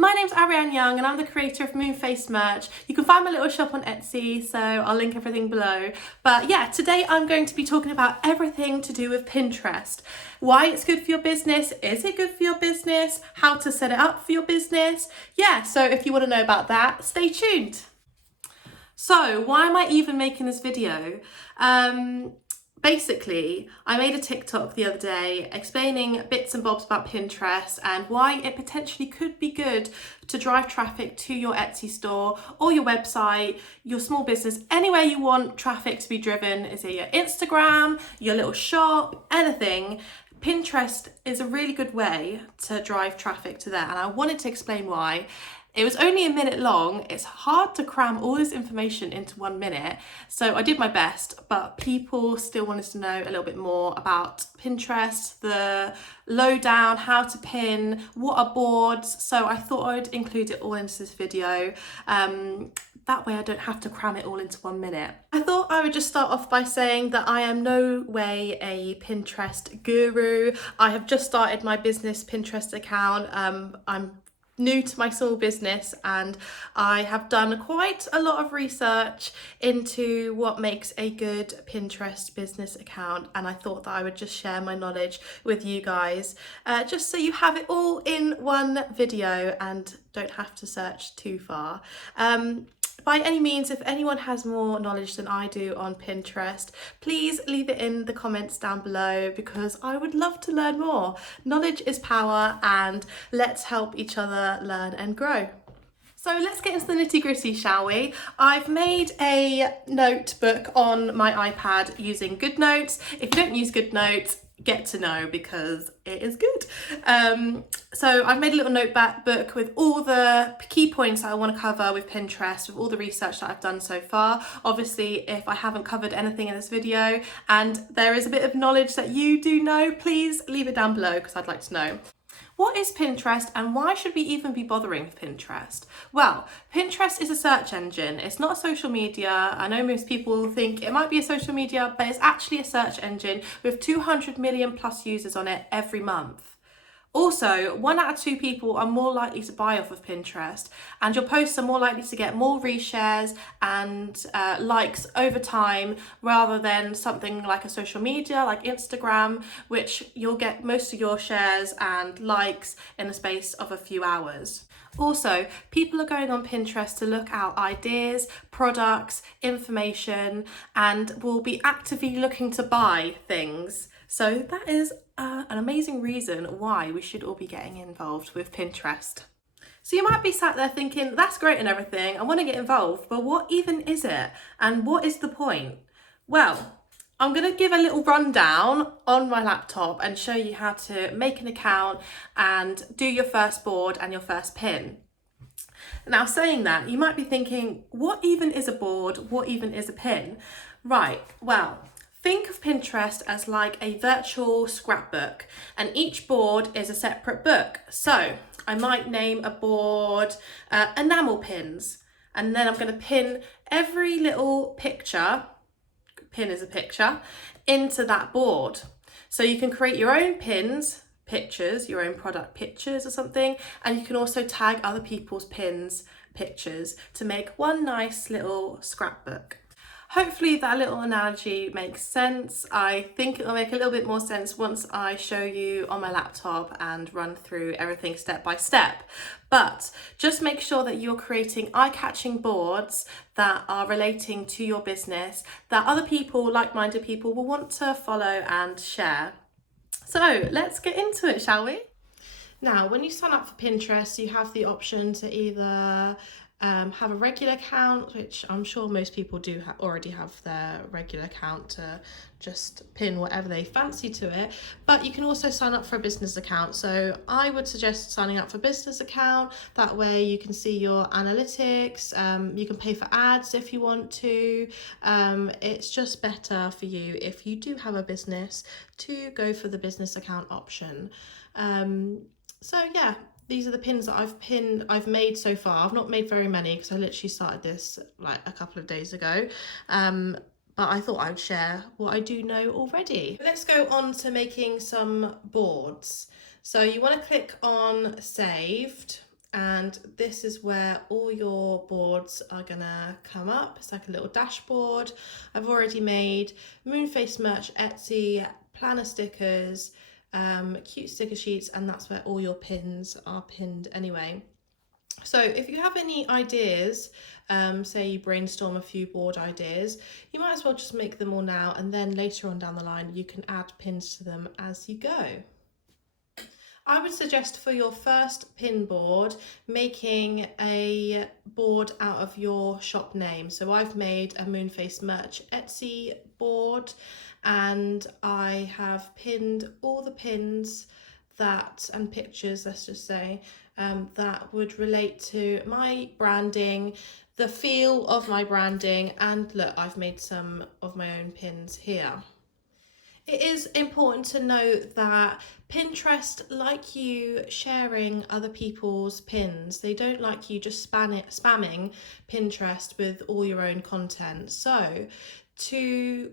my name's Ariane Young and I'm the creator of Moonface Merch. You can find my little shop on Etsy, so I'll link everything below. But yeah, today I'm going to be talking about everything to do with Pinterest. Why it's good for your business, is it good for your business, how to set it up for your business. Yeah, so if you want to know about that, stay tuned. So why am I even making this video? Basically, I made a TikTok the other day explaining bits and bobs about Pinterest and why it potentially could be good to drive traffic to your Etsy store or your website, your small business, anywhere you want traffic to be driven. Is it your Instagram, your little shop, anything? Pinterest is a really good way to drive traffic to there, and I wanted to explain why. It was only a minute long. It's hard to cram all this information into 1 minute, so I did my best, but people still wanted to know a little bit more about Pinterest, the lowdown, how to pin, what are boards, so I thought I'd include it all into this video. That way I don't have to cram it all into 1 minute. I thought I would just start off by saying that I am no way a Pinterest guru. I have just started my business Pinterest account. I'm new to my small business and I have done quite a lot of research into what makes a good Pinterest business account, and I thought that I would just share my knowledge with you guys, just so you have it all in one video and don't have to search too far. By any means, if anyone has more knowledge than I do on Pinterest, please leave it in the comments down below because I would love to learn more. Knowledge is power, and let's help each other learn and grow. So let's get into the nitty gritty, shall we? I've made a notebook on my iPad using GoodNotes. If you don't use GoodNotes, get to know because it is good. So I've made a little notebook with all the key points that I want to cover with Pinterest, with all the research that I've done so far. Obviously, if I haven't covered anything in this video and there is a bit of knowledge that you do know, please leave it down below because I'd like to know. What is Pinterest and why should we even be bothering with Pinterest? Well, Pinterest is a search engine. It's not a social media. I know most people think it might be a social media, but it's actually a search engine with 200 million plus users on it every month. Also, 1 out of 2 people are more likely to buy off of Pinterest, and your posts are more likely to get more reshares and likes over time rather than something like a social media like Instagram, which you'll get most of your shares and likes in the space of a few hours. Also, people are going on Pinterest to look out ideas, products, information, and will be actively looking to buy things. So that is an amazing reason why we should all be getting involved with Pinterest. So you might be sat there thinking, that's great and everything, I want to get involved, but what even is it? And what is the point? Well, I'm going to give a little rundown on my laptop and show you how to make an account and do your first board and your first pin. Now, saying that, you might be thinking, what even is a board? What even is a pin? Right, well, think of Pinterest as like a virtual scrapbook, and each board is a separate book. So I might name a board enamel pins, and then I'm going to pin every little picture, pin is a picture, into that board. So you can create your own pins, pictures, your own product pictures or something, and you can also tag other people's pins, pictures to make one nice little scrapbook. Hopefully that little analogy makes sense. I think it'll make a little bit more sense once I show you on my laptop and run through everything step by step. But just make sure that you're creating eye-catching boards that are relating to your business, that other people, like-minded people, will want to follow and share. So let's get into it, shall we? Now, when you sign up for Pinterest, you have the option to either have a regular account, which I'm sure most people do already have their regular account to just pin whatever they fancy to it, but you can also sign up for a business account. So I would suggest signing up for a business account. That way you can see your analytics, you can pay for ads if you want to. It's just better for you if you do have a business to go for the business account option. So yeah, these are the pins that I've made so far. I've not made very many because I literally started this like a couple of days ago. But I thought I'd share what I do know already. Let's go on to making some boards. So you want to click on saved And this is where all your boards are gonna come up. It's like a little dashboard. I've already made Moonface merch, Etsy, planner stickers, cute sticker sheets, and that's where all your pins are pinned anyway. So if you have any ideas, say you brainstorm a few board ideas, you might as well just make them all now, and then later on down the line you can add pins to them as you go. I would suggest for your first pin board, making a board out of your shop name. So I've made a Moonface merch Etsy board, and I have pinned all the pins and pictures, let's just say, that would relate to my branding, the feel of my branding, and look, I've made some of my own pins here. It is important to note that Pinterest like you sharing other people's pins. They don't like you just spamming Pinterest with all your own content. So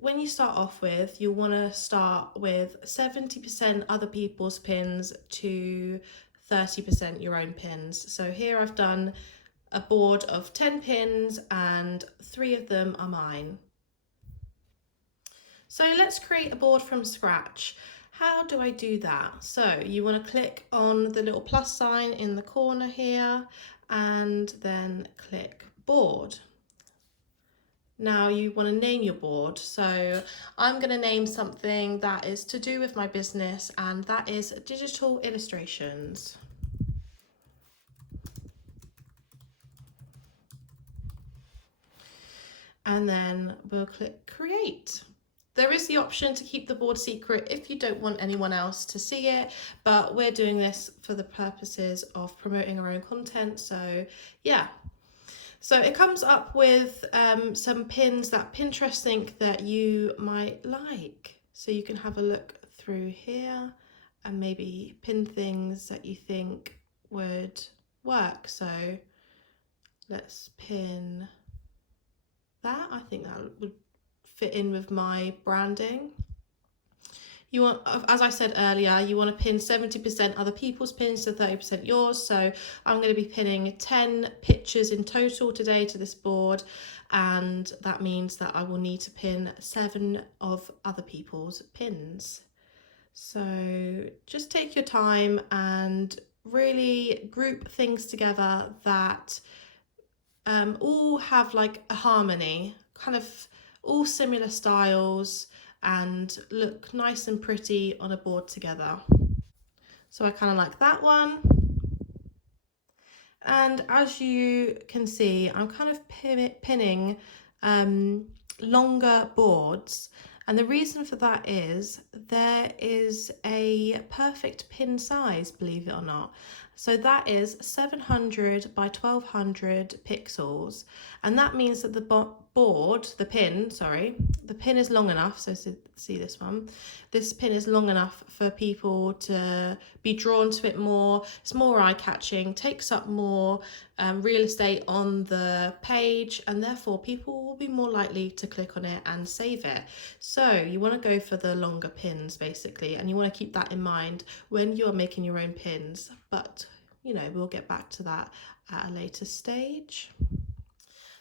when you start off with, you'll want to start with 70% other people's pins to 30% your own pins. So here I've done a board of 10 pins and 3 of them are mine. So let's create a board from scratch. How do I do that? So you want to click on the little plus sign in the corner here and then click board. Now you want to name your board. So I'm going to name something that is to do with my business, and that is digital illustrations. And then we'll click create. There is the option to keep the board secret if you don't want anyone else to see it, but we're doing this for the purposes of promoting our own content. So yeah. So it comes up with some pins that Pinterest think that you might like. So you can have a look through here and maybe pin things that you think would work. So let's pin that. I think that would fit in with my branding. You want, as I said earlier, you want to pin 70% other people's pins to 30% yours. So I'm going to be pinning 10 pictures in total today to this board, and that means that I will need to pin 7 of other people's pins. So just take your time and really group things together that all have like a harmony, kind of all similar styles, and look nice and pretty on a board together. So I kind of like that one. And as you can see, I'm kind of pinning longer boards. And the reason for that is there is a perfect pin size, believe it or not. So that is 700 by 1200 pixels. And that means that the pin is long enough. So see this one, this pin is long enough for people to be drawn to it more. It's more eye-catching, takes up more real estate on the page, and therefore people will be more likely to click on it and save it. So you want to go for the longer pins basically, and you want to keep that in mind when you're making your own pins, but you know, we'll get back to that at a later stage.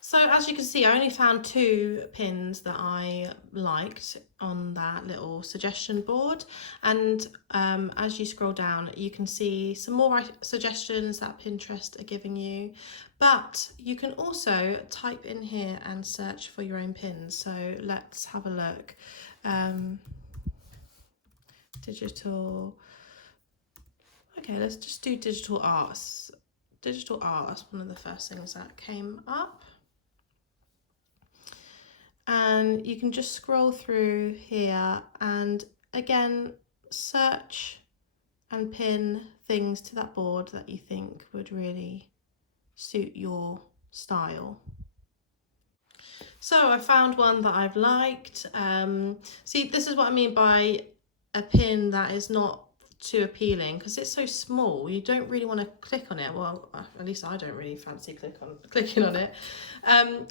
So as you can see, I only found 2 pins that I liked on that little suggestion board. And as you scroll down, you can see some more suggestions that Pinterest are giving you. But you can also type in here and search for your own pins. So let's have a look. Digital. Okay, let's just do digital arts. Digital art is one of the first things that came up. And you can just scroll through here and again search and pin things to that board that you think would really suit your style. So I found one that I've liked. See, this is what I mean by a pin that is not too appealing, because it's so small you don't really want to click on it. Well, at least I don't really fancy clicking on it.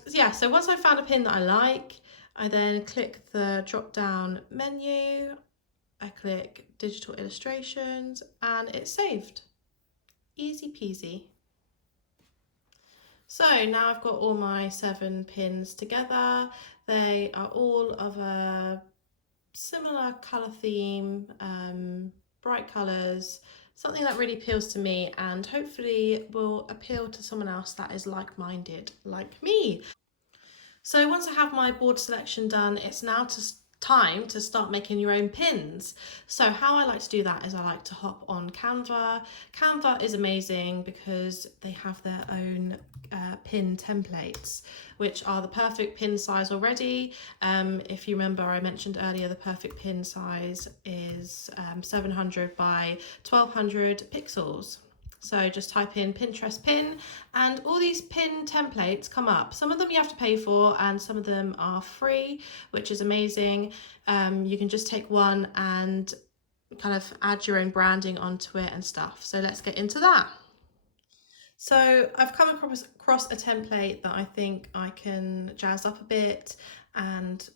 Yeah, so once I found a pin that I like, I then click the drop down menu, I click digital illustrations, and it's saved. Easy peasy. So now I've got all my 7 pins together. They are all of a similar colour theme, bright colours, something that really appeals to me and hopefully will appeal to someone else that is like-minded like me. So once I have my board selection done, it's now time to start making your own pins. So how I like to do that is I like to hop on Canva. Canva is amazing because they have their own pin templates, which are the perfect pin size already. If you remember, I mentioned earlier the perfect pin size is 700 by 1200 pixels. So just type in Pinterest pin and all these pin templates come up. Some of them you have to pay for and some of them are free, which is amazing. You can just take one and kind of add your own branding onto it and stuff. So let's get into that. So I've come across a template that I think I can jazz up a bit and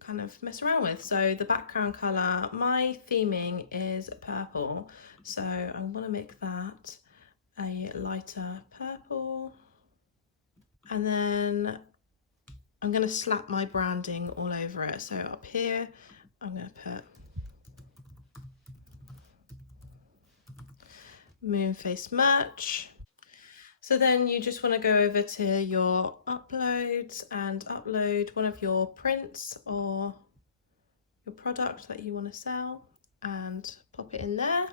kind of mess around with. So the background colour, my theming is purple. So I want to make that a lighter purple. And then I'm going to slap my branding all over it. So up here, I'm going to put Moonface Merch. So then you just want to go over to your uploads and upload one of your prints or your product that you want to sell and pop it in there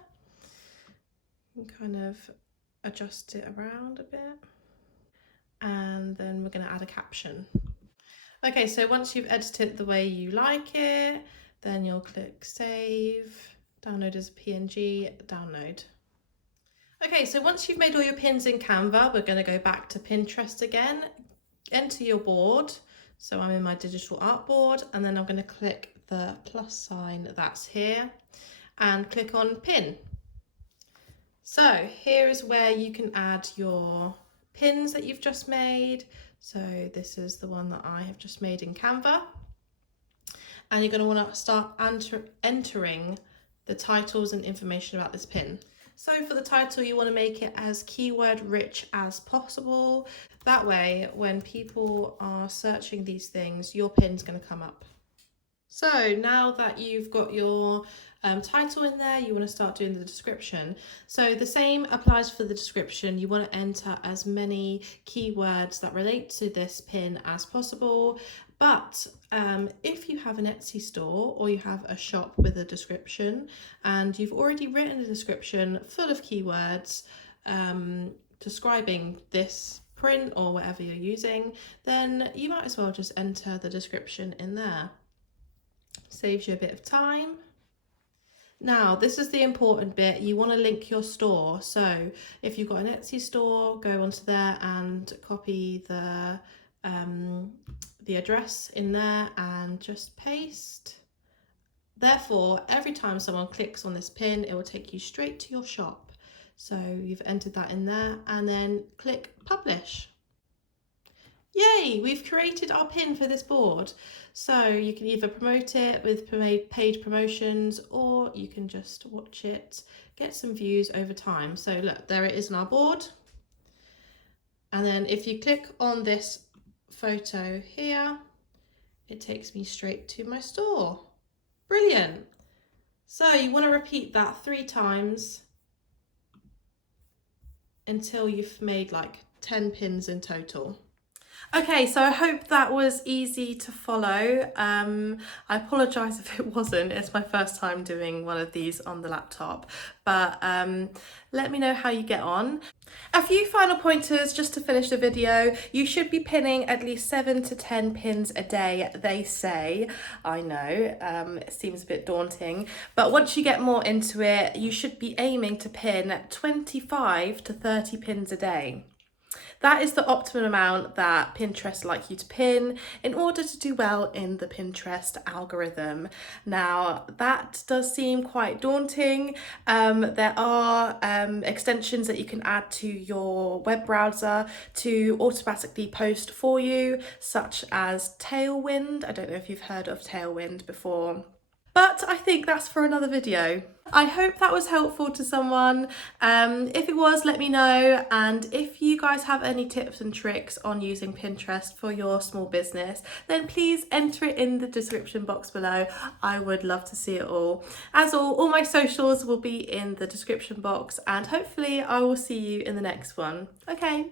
and kind of adjust it around a bit. And then we're going to add a caption. Okay, so once you've edited the way you like it, then you'll click save, download as a PNG, download. Okay, so once you've made all your pins in Canva, we're going to go back to Pinterest again, enter your board. So I'm in my digital artboard and then I'm going to click the plus sign that's here and click on pin. So here is where you can add your pins that you've just made. So this is the one that I have just made in Canva. And you're going to want to start entering the titles and information about this pin. So for the title, you want to make it as keyword rich as possible. That way, when people are searching these things, your pin's going to come up. So now that you've got your title in there, you want to start doing the description. So the same applies for the description. You want to enter as many keywords that relate to this pin as possible. But if you have an Etsy store or you have a shop with a description and you've already written a description full of keywords describing this print or whatever you're using, then you might as well just enter the description in there. Saves you a bit of time. Now, this is the important bit. You want to link your store. So if you've got an Etsy store, go onto there and copy the address in there and just paste. Therefore, every time someone clicks on this pin, it will take you straight to your shop. So you've entered that in there and then click publish. Yay, we've created our pin for this board. So you can either promote it with paid promotions or you can just watch it, get some views over time. So look, there it is on our board. And then if you click on this photo here, it takes me straight to my store. Brilliant. So you want to repeat that 3 times until you've made like 10 pins in total. Okay, so I hope that was easy to follow. I apologise if it wasn't. It's my first time doing one of these on the laptop, but let me know how you get on. A few final pointers just to finish the video. You should be pinning at least 7 to 10 pins a day, they say. I know, it seems a bit daunting, but once you get more into it, you should be aiming to pin 25 to 30 pins a day. That is the optimum amount that Pinterest like you to pin in order to do well in the Pinterest algorithm. Now, that does seem quite daunting. There are extensions that you can add to your web browser to automatically post for you, such as Tailwind. I don't know if you've heard of Tailwind before. But I think that's for another video. I hope that was helpful to someone. If it was, let me know. And if you guys have any tips and tricks on using Pinterest for your small business, then please enter it in the description box below. I would love to see it all. As all my socials will be in the description box, and hopefully I will see you in the next one. Okay,